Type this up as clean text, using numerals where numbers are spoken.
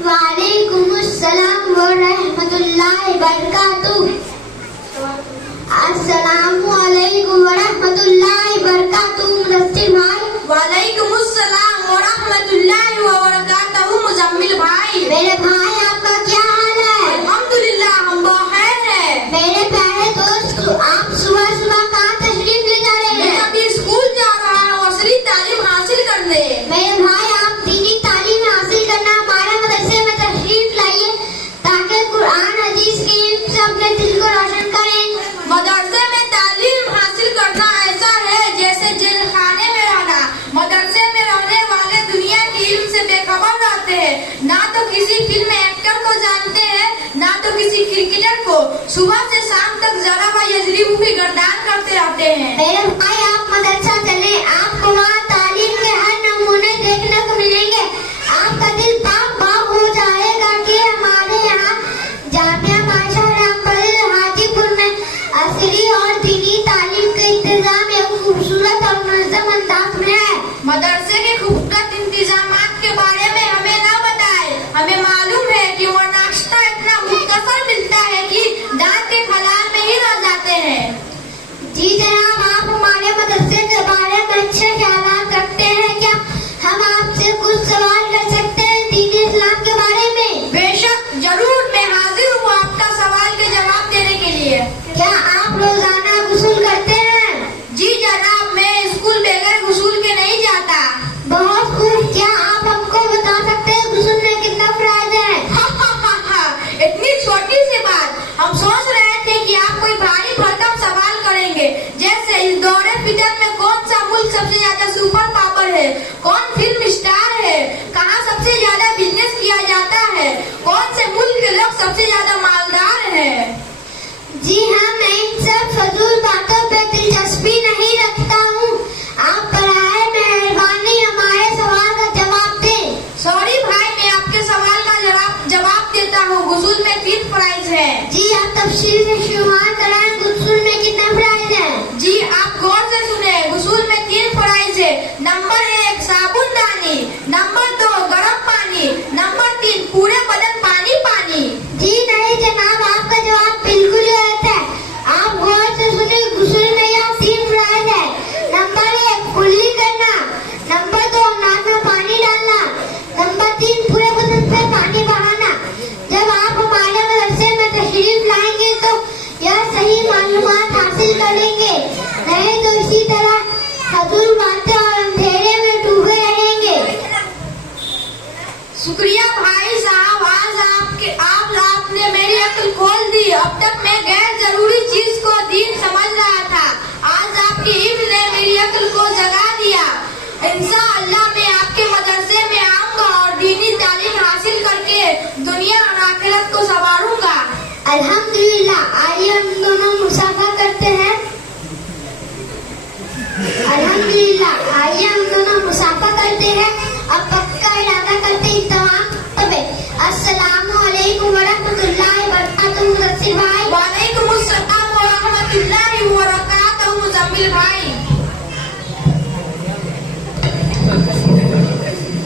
वालेकुमुस्सलाम व रहमतुल्लाहि बरकातुहू। अस्सलामु अलैकुम व रहमतुल्लाहि बरकातुहू। मुदस्सिर भाई। वालेकुमुस्सलाम व रहमतुल्लाहि व बरकातुहू। मुजम्मिल भाई। मेरे भाई, आपका क्या हाल है? अल्हम्दुलिल्लाह, हम बखैर हैं। मेरे प्यारे दोस्त, आप सुबह सुबह कहाँ तशरीफ ले जा रहे हैं? मैं अभी स्कूल जा रहा हूँ असली तालीम हासिल करने। मेरे भाई, आप दीनी तालीम हासिल करना हमारे मदरसे में तशरीफ लाइए ताकि कुरान हदीस के इल्म से अपने दिल को रोशन करें। मदरसे में तालीम हासिल करना ऐसा है जैसे जेल खाने में रहना। मदरसे में रहने वाले दुनिया के इल्म से बेखबर रहते हैं। ना तो किसी फिल्म एक्टर को जानते हैं, ना तो किसी क्रिकेटर को। सुबह से शाम तक जरा व यजरिबू की गर्दान करते रहते हैं। मेरे भाई, आप मदरसा चले, आपको वहाँ तालीम के हर नमूने देखने को मिलेंगे। आपका दिल बाग बाग हो जाएगा कि हमारे यहाँ जामिया माशाअल्लाह हाजीपुर में असली और दीनी तालीम का इंतजाम एक खूबसूरत और मुनज़्ज़म अंदाज में है। मदरसे के खूबसूरत इंतजामात के बारे में हमें न बताए। हमें मालूम है कि वो नाश्ता इतना मुख्तसर मिलता है कि दांत के खलाल में ही रह जाते हैं। जी जनाब, आप हमारे मदरसे के बारे में अच्छे ख्यालात रखते हैं क्या? हम आपसे कुछ सवाल कर सकते हैं दीन इस्लाम के बारे में? बेशक, जरूर, मैं हाजिर हूँ आपका सवाल के जवाब देने के लिए। क्या आप रोजाना गुस्ल करते हैं? जी जनाब, मैं स्कूल बगैर गुसूल के नहीं जाता। बहुत खूब। क्या आप हमको बता सकते हैं गुस्ल में कितना फराइज है? इतनी छोटी सी बात। हम सोच रहे थे कि आप कोई भारी भरकम सवाल करेंगे, जैसे इस दौरे फितर में कौन सा मुल्क सबसे ज्यादा सुपर पावर है, कौन फिल्म स्टार है, कहाँ सबसे ज्यादा बिजनेस किया जाता है, कौन से मुल्क के लोग सबसे ज्यादा मालदार हैं। जी हाँ, मैं इन सब फजूल बातों पे दिलचस्पी नहीं रखता हूँ। आप बराए मेहरबानी हमारे सवाल का जवाब दें। सॉरी भाई, मैं आपके सवाल का जवाब देता हूँ। गुसूल में 3 प्राइज है। जी, आप तफसील से शुरुआत कराएं। गुस्ल में कितना प्राइज है? जी, आप गौर से सुने। गुसूल में 3 प्राइज है। नंबर 1 साबुनदानी, नंबर 2 गर्म पानी, नंबर 3 पूरे बदन पानी पानी। जी नहीं जनाब, आपका जवाब बिल्कुल गलत है। आप गौर से सुने। गुस्ल में यहाँ 3 प्राइज है। नंबर 1 कुल्ली करना, नंबर 2 नाक में पानी डालना, नंबर 3 पूरे बदन पे पानी बहाना। जब आप हमारे मदरसे में तशरीफ लाएंगे तो यह सही मालूमात हासिल करेंगे, नहीं तो इसी तरह फजूल बातें और अंधेरे में डूबे रहेंगे। शुक्रिया भाई साहब, आज आपने मेरी अक्ल खोल दी। अब तक मैं गैर जरूरी चीज को दीन समझ रहा था। आज आपकी इल्म ने मेरी अक्ल को जगा दिया। इंशाअल्लाह मैं आपके मदरसे में आऊंगा और दीनी तालीम हासिल करके दुनिया और आखिरत को संवारूंगा। अल्हम्दुलिल्लाह। आइए हम दोनों मुसाफा करते हैं। अल्हम्दुलिल्लाह। आइए हम दोनों मुसाफा करते हैं। अब पक्का इरादा करते हैं तमाम। अस्सलामु अलैकुम।